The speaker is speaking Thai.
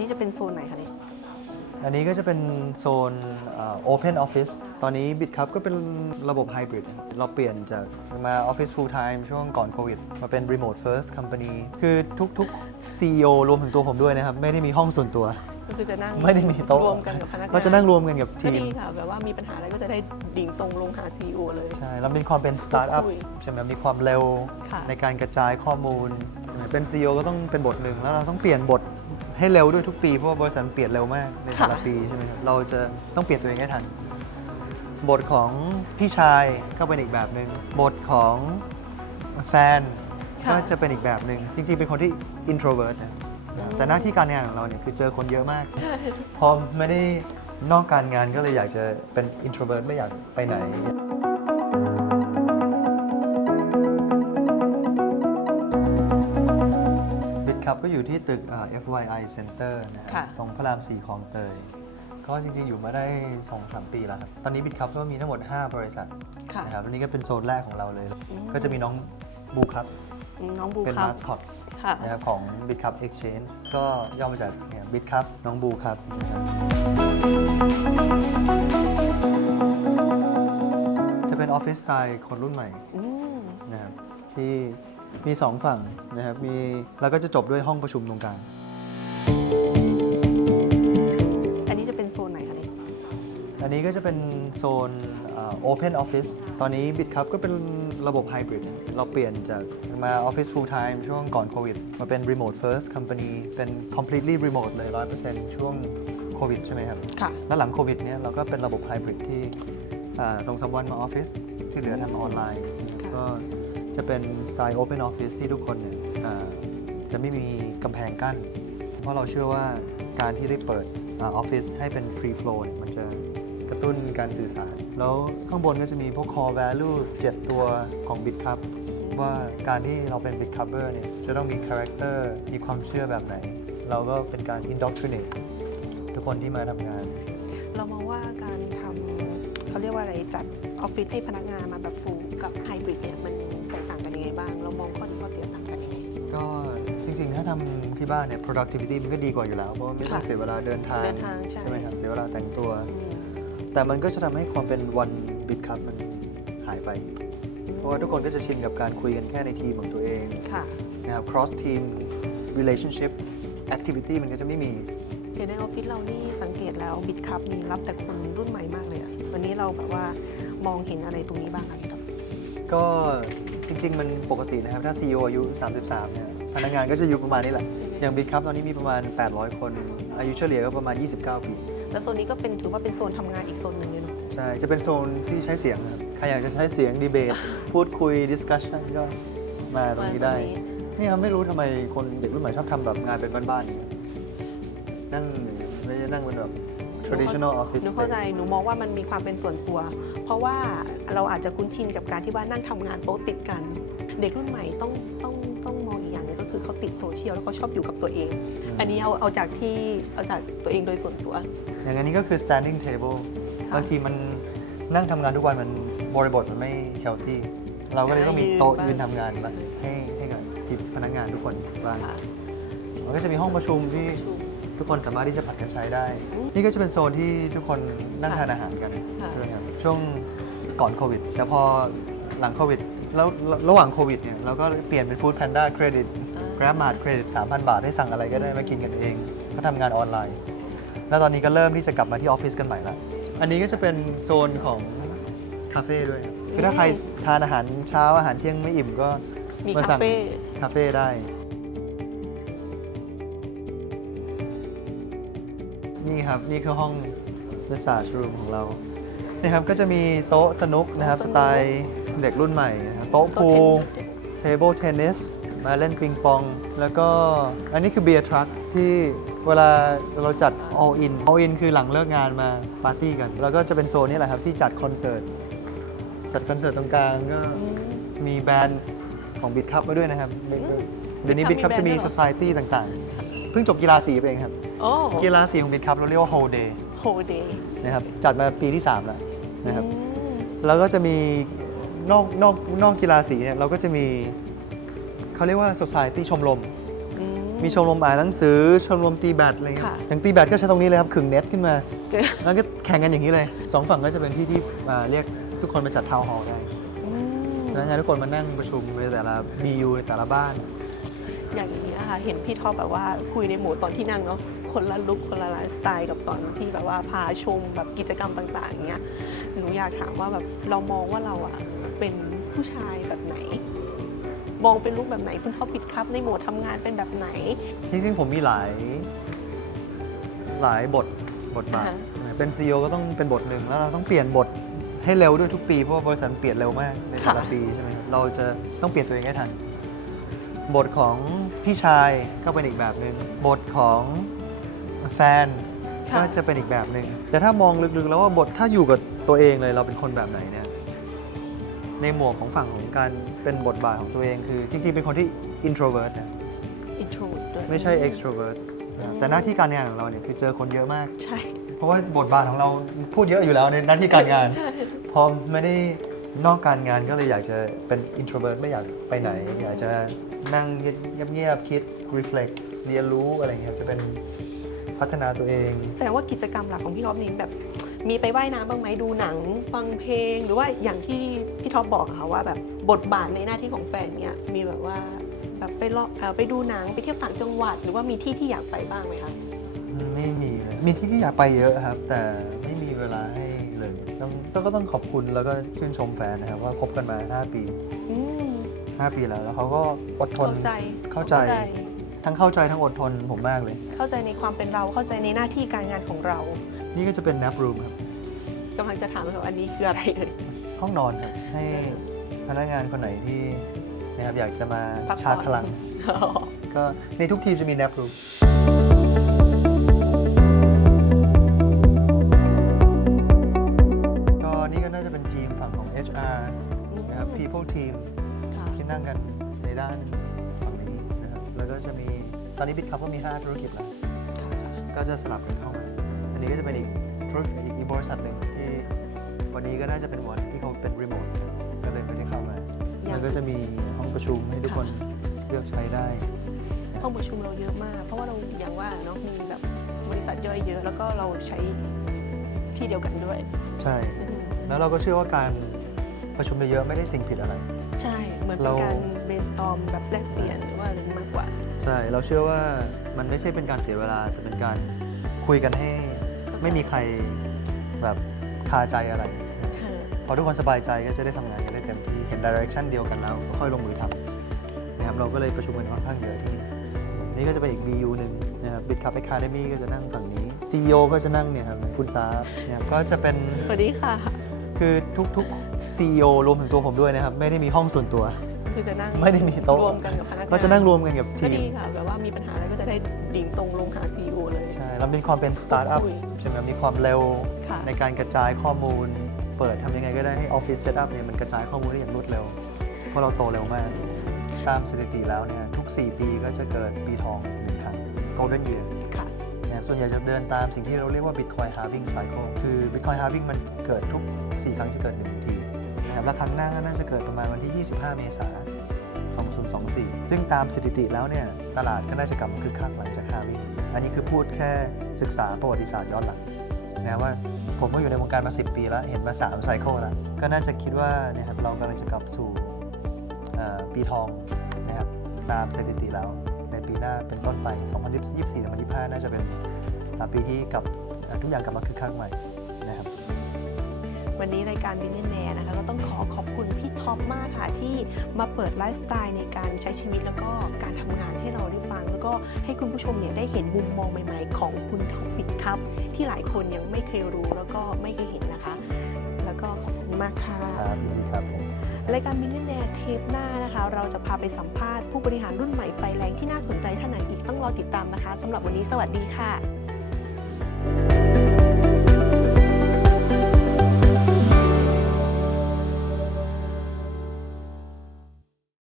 นี้จะเป็นโซนไหนคะเนี่ยอันนี้ก็จะเป็นโซนเอ่อ Open Office ตอนนี้ BitCup ก็เป็นระบบไฮบริดเราเปลี่ยนจากมา Office Full Time ช่วงก่อนโควิด มาเป็น Remote First Company คือทุกๆ CEO รวมถึงตัวผมด้วยนะครับ ไม่ได้มีห้องส่วนตัว ก็คือจะนั่งไม่ได้มีโต๊ะรวมกันกับพนักงานก็จะนั่งรวมกันกับก็ทีดีมค่ะแบบว่ามีปัญหาอะไรก็จะได้ดิ่งตรงลงหา CEO เลย ใช่แล้วมีความเป็นสตาร์ทอัพคุยใช่ไหมมีความเร็วค่ะ ในการกระจายข้อมูลเป็น CEO ก็ต้องเป็นบทหนึ่งแล้วเราต้องเปลี่ยนบท ให้เร็วด้วยทุกปีเพราะว่าบริษัทเปลี่ยนเร็วมากในแต่ละปีใช่ไหมครับเราจะต้องเปลี่ยนตัวเองให้ทัน บทของพี่ชายก็เป็นอีกแบบหนึ่งบทของแฟนค่ะก็จะเป็นอีกแบบหนึ่งจริงๆ เป็นคนที่ introvert นะอืมแต่หน้าที่การงานของเราเนี่ยคือเจอคนเยอะมากใช่พอไม่ได้นอกการงานก็เลยอยากจะเป็น introvert ไม่อยากไปไหน บิดคับ ก็อยู่ที่ตึกอ่า FYI Center นะครัค่ะบตรงพระราม4คลองเตย ก็จริงๆ อยู่มาได้ 2-3 ปีแล้วครับ ตอนนี้บิดคับก็มีทั้งหมด 5 บริษัทค่ะ นะครับอันนี้ก็เป็นโซนแรกของเราเลย อืม ก็จะมีน้องบูครับ น้องบูเป็นครับมาสคอตค่ะ นะครับของ b i t c u p Exchange ก็ย่อมาจากเนี่ย b i t c u p น้องบูครับนะครับจะเป็นออฟฟิศสไตล์คนรุ่นใหม่ อืม นะครับที่ มีสองฝั่งนะครับมีแล้วก็จะจบด้วยห้องประชุมตรงกลางอันนี้จะเป็นโซนไหนคะเนี่ยอันนี้ก็จะเป็นโซนเอ่อ Open Office ตอนนี้ BitCup ก็เป็นระบบไฮบริดเราเปลี่ยนจากมา Office Full Time ช่วงก่อนโควิด มาเป็น Remote First Company เป็น completely remote เลย 100%ช่วงโควิดใช่ไหมครับ ค่ะ แล้วหลังโควิดเนี่ยเราก็เป็นระบบไฮบริดที่อ่าส่งสามวันมาออฟฟิศที่เหลือทำออนไลน์ค่ะก็ จะเป็นสไตล์ Open Office ที่ทุกคนเนี่ยจะไม่มีกำแพงกั้น เพราะเราเชื่อว่าการที่ได้เปิดออฟฟิศให้เป็น free flow มันจะกระตุ้นการสื่อสาร แล้วข้างบนก็จะมีพวก core values 7 ตัวของ BitCup ว่าการที่เราเป็น BitCupper เนี่ยจะต้องมี character มีความเชื่อแบบไหน เราก็เป็นการ indoctrinate ทุกคนที่มาทำงาน เรามองว่าการทำเขาเรียกว่าอะไรจัดออฟฟิศให้พนักงานมาแบบฟูลกับไฮบริดเนี่ยมัน ก็จริงๆ ถ้าทำที่บ้านเนี่ย productivity มันก็ดีกว่าอยู่แล้ว เพราะว่าไม่ต้องค่ะเสียเวลาเดินทางเดินทางใช่ ไหมครับ เสียเวลาแต่งตัว อืมแต่มันก็จะทำให้ความเป็นวันบิดคับมันหายไป เพราะว่าทุกคนก็จะชินกับการคุยกันแค่ในทีมของตัวเองค่ะนะครับ cross team relationship activity มันก็จะไม่มีเห็นในออฟฟิศเรานี่สังเกตแล้วบิดคัพนี่รับแต่คนรุ่นใหม่มากเลยอะวันนี้เราแบบว่ามองเห็นอะไรตรงนี้บ้างคะพี่ต๊อบก็ จริง ๆ มันปกตินะครับ ถ้า CEO อายุ 33 เนี่ย พนักงานก็จะอยู่ประมาณนี้แหละ อย่างบิดคับตอนนี้มีประมาณ 800 คน อายุเฉลี่ยก็ประมาณ 29 ปี แล้วโซนนี้ก็เป็นถือว่าเป็นโซนทำงานอีกโซนหนึ่งเลยเนาะใช่ จะเป็นโซนที่ใช้เสียงนะครับใครอยากจะใช้เสียงดีเบต พูดคุย discussion ก็มาตรงนี้ได้ นี่ครับไม่รู้ทำไมคนเด็กรุ่นใหม่ชอบทำแบบงานเป็นบ้านๆอย่างเงี้ยนั่งไม่ได้นั่งเป็นแบบ traditional office หนูเข้าใจหนูมองว่ามันมีความเป็นส่วนตัว เพราะว่าเราอาจจะคุ้นชินกับการที่ว่านั่งทำงานโต๊ะติดกัน เด็กรุ่นใหม่ต้องต้องต้องมองอีกอย่างหนึงก็คือเขาติดโซเชียลแล้วเขาชอบอยู่กับตัวเองมอันนี้เอาเอาจากที่เอาจากตัวเองโดยส่วนตัว อย่างอันนี้ก็คือ standing table ค่ะบางทีมันนั่งทำงานทุกวันมันบริบทมันไม่ healthy เราก็เลยต้องมีโต๊ะยืนบ้างยืนทำงานมาให้ให้กับทีมพนักงานทุกคนบ้างค่ะมันก็จะมีห้องประชุมที่ ประชุม ทุกคนสามารถที่จะผัดกันใช้ได้อืมนี่ก็จะเป็นโซนที่ทุกคนนั่งค่ะทานอาหารกันค่ะใช่ไหมครับช่วงก่อนโควิดแต่พอหลังโควิดแล้วระหว่างโควิดเนี่ยเราก็เปลี่ยนเป็น Food Panda Credit อ่า Grab Mart Credit 3,000 บาทให้สั่งอะไรก็ได้มากินกันเองก็ทำงานออนไลน์ แล้วตอนนี้ก็เริ่มที่จะกลับมาที่ออฟฟิศกันใหม่ละอันนี้ก็จะเป็นโซนของคาเฟ่ด้วยครับคือถ้าใครทานอาหารเช้าอาหารเที่ยงไม่อิ่มก็มีมาคาสั่งเฟ่คาเฟ่ได้ นี่ครับ นี่คือห้อง massage room ของเรานี่ครับก็จะมีโต๊ะสนุกนะครับ สไตล์เด็กรุ่นใหม่นะครับโต๊ะโต๊ะพูเทนนิสล table tennis มาเล่นปิงปอง แล้วก็อันนี้คือเบียร์ทรัคที่เวลาเราจัด all in all in คือหลังเลิกงานมาปาร์ตี้กัน แล้วก็จะเป็นโซนนี้แหละครับที่จัดคอนเสิร์ต จัดคอนเสิร์ตตรงกลางก็อืมมีแบรนด์ของบิ t คัพมาด้วยนะครับอืมเดี๋ยวนี้ BitCup บิ t คัพมีจะมีแบรนด์ด้วยเหรอ society ต่างๆ เพิ่งจบกีฬาสีไปเองครับ โอ้กีฬาสีของบิ t คัพเราเรียกว่า whole day โฮเดย์นะครับจัดมาปีที่ 3 แล้วนะครับแล้วก็จะมีนอกนอกนอกกีฬาสีเนี่ยเราก็จะมีเขาเรียกว่า society ชมรมมีชมรมอ่านหนังสือ ชมรมตีแบดอะไรเงี้ยค่ะ อย่างตีแบดก็ใช้ตรงนี้เลยครับขึงเน็ตขึ้นมาแล้วก็แข่งกันอย่างนี้เลยสองฝั่งก็จะเป็นที่ที่อ่าเรียกทุกคนมาจัดทาวน์ฮอลล์ได้อืมแล้วให้ทุกคนมานั่งประชุมในแต่ละ BU ในแต่ละบ้าน อย่างนี้นะคะ เห็นพี่ท็อปแบบว่าคุยในโหมดตอนที่นั่งเนาะ คนละลุคคนละไลฟ์สไตล์กับตอนที่แบบว่าพาชมแบบกิจกรรมต่างๆอย่างเงี้ยหนูอยากถามว่าแบบเรามองว่าเราอะเป็นผู้ชายแบบไหน มองเป็นลุคแบบไหนคุณท็อปปิดครับในโหมดทำงานเป็นแบบไหน จริงๆผมมีหลาย หลายบทบทบาทอ่าฮะ เป็น CEO ก็ต้องเป็นบทหนึ่งแล้วเราต้องเปลี่ยนบทให้เร็วด้วยทุกปีเพราะว่าบริษัทเปลี่ยนเร็วมากในแต่ละปีใช่ไหมครับเราจะต้องเปลี่ยนตัวเองให้ทัน บทของพี่ชายก็เป็นอีกแบบหนึ่งบทของ แฟนค่ะ ก็จะเป็นอีกแบบหนึ่งแต่ถ้ามองลึกๆ แล้วว่าบทถ้าอยู่กับตัวเองเลยเราเป็นคนแบบไหนเนี่ยในหมวกของฝั่งของการเป็นบทบาทของตัวเองคือ จริงๆ เป็นคนที่ introvert นะอินโทรด้วย ไม่ใช่ extrovert นะครับอืมแต่หน้าที่การงานของเราเนี่ยคือเจอคนเยอะมาก ใช่เพราะว่าบทบาทของเราพูดเยอะอยู่แล้วในหน้าที่การงาน ใช่ พอไม่ได้นอกการงานก็เลยอยากจะเป็น introvert ไม่อยากไปไหน อยากจะนั่งเงียบๆคิด reflect เรียนรู้อะไรเงี้ยจะเป็น พัฒนาตัวเอง แสดงว่ากิจกรรมหลักของพี่ท็อปนี่แบบ มีไปว่ายน้ำบ้างไหมดูหนัง ฟังเพลง หรือว่าอย่างที่พี่ท็อปบอกอะค่ะว่าแบบบทบาทในหน้าที่ของแฟนเนี่ยมีแบบว่าแบบไปเลาะเอ่อไปดูหนังไปเที่ยวต่างจังหวัด หรือว่ามีที่ที่อยากไปบ้างไหมคะ ไม่มีเลยมีที่ที่อยากไปเยอะครับ แต่ไม่มีเวลาให้เลยต้องต้องก็ต้องขอบคุณแล้วก็ชื่นชมแฟนนะครับว่าคบกันมา 5 ปี อืม5 ปีแล้วแล้วเขาก็อดทนเข้าใจ เข้าใจ ทั้งเข้าใจทั้งอดทนผมมากเลย เข้าใจในความเป็นเราเข้าใจในหน้าที่การงานของเรานี่ก็จะเป็น nap room ครับกำลังจะถามว่าอันนี้คืออะไรเอ่ย ห้องนอนครับให้พนักงานคนไหนที่นะครับอยากจะมาพักผ่อน ชาร์จพลังอ๋อก็ในทุกทีมจะมี nap room ก็ ตอนนี้บิ t คัพก็มี 5 ธุรกิจแล้ว ก็จะสลับกันเข้ามา อันนี้ก็จะเป็นอีกธุรกิจอีกอีกบริษัทหนึ่งที่วันนี้ก็น่าจะเป็นวันที่เขาเป็นรีโมทก็เลยไม่ได้เข้ามายังแล้วก็จะมีห้องประชุมให้ทุกคนเลือกใช้ได้ ห้องประชุมเราเยอะมาก เพราะว่าเราอย่างว่าเนาะมีแบบบริษัทย่อยเยอะแล้วก็เราใช้ที่เดียวกันด้วย ใช่อืมแล้วเราก็เชื่อว่าการประชุมเยอะๆไม่ได้สิ่งผิดอะไร ใช่ เหมือนเป็นเราการ brainstorm แบบแลกเปลี่ยนหรือว่าอะไรมากกว่า ใช่เราเชื่อว่ามันไม่ใช่เป็นการเสียเวลา แต่เป็นการคุยกันให้ไม่มีใครแบบคาใจอะไร ค่ะพอทุกคนสบายใจก็จะได้ทำงานกันได้เต็มที่เห็นดิเรกชันเดียวกันแล้วก็ค่อยลงมือทำนะครับเราก็เลยประชุมกันค่อนข้างเยอะที่นี่นี่ก็จะเป็นอีก BU หนึ่งนะครับ Bit Cup Academy ก็จะนั่งฝั่งนี้ CEO ก็จะนั่งเนี่ยครับคุณซาฟเนี่ยก็จะเป็น สวัสดีค่ะ คือทุกๆ CEO รวมถึงตัวผมด้วยนะครับ ไม่ได้มีห้องส่วนตัว คือจะนั่งไม่ได้มีโต๊ะรวมกันกับพนักงานก็จะนั่งรวมกันกับก็ทีมดีค่ะแบบว่ามีปัญหาอะไรก็จะได้ดิ่งตรงลงหา CEO เลย ใช่แล้วมีความเป็นสตาร์ทอัพคุยใช่ไหมมีความเร็วค่ะ ในการกระจายข้อมูล เปิดทำยังไงก็ได้ให้ออฟฟิศเซตอัพเนี่ยมันกระจายข้อมูลได้อย่างรวดเร็ว เพราะเราโตเร็วมาก ตามสถิติแล้วเนี่ยทุก 4 ปีก็จะเกิดปีทองหนึ่งครั้ง golden year ค่ะ นะครับส่วนใหญ่จะเดินตามสิ่งที่เราเรียกว่า bitcoin halving cycle คือ bitcoin halving มันเกิดทุก 4 ครั้งจะเกิดหนึ่งที นะครับและครั้งหน้าก็น่าจะเกิดประมาณวันที่ 25 เมษายน 2024 ซึ่งตามสถิติแล้วเนี่ยตลาดก็น่าจะกลับมาคึกคักหลังจาก halving อันนี้คือพูดแค่ศึกษาประวัติศาสตร์ย้อนหลังนะว่าผมก็อยู่ในวงการมา 10 ปีแล้ว เห็นมา3ไซเคิลแล้ว ก็น่าจะคิดว่าเนี่ยครับเรากำลังจะกลับสู่ปีทองนะครับตามสถิติแล้วในปีหน้าเป็นต้นไป 2024-2025 น่าจะเป็นปีที่กลับทุกอย่างกลับมาคึกคักใหม่ วันนี้รายการ b i l l i o n a i r e นะคะก็ต้องขอขอบคุณพี่ท็อปมากค่ะ ที่มาเปิดไลฟ์สไตล์ในการใช้ชีวิตแล้วก็การทำงานให้เราได้ฟัง แล้วก็ให้คุณผู้ชมเนี่ยได้เห็นมุมมองใหม่ๆ ของคุณท็อปปิดครับ ที่หลายคนยังไม่เคยรู้แล้วก็ไม่เคยเห็นนะคะ แล้วก็ขอบคุณมากค่ะครับยินดีครับผมรายการมิลเลนแนร์เทปหน้านะคะ เราจะพาไปสัมภาษณ์ผู้บริหารรุ่นใหม่ไฟแรงที่น่าสนใจท่านไหนอีกต้องรอติดตามนะคะสำหรับวันนี้สวัสดีค่ะ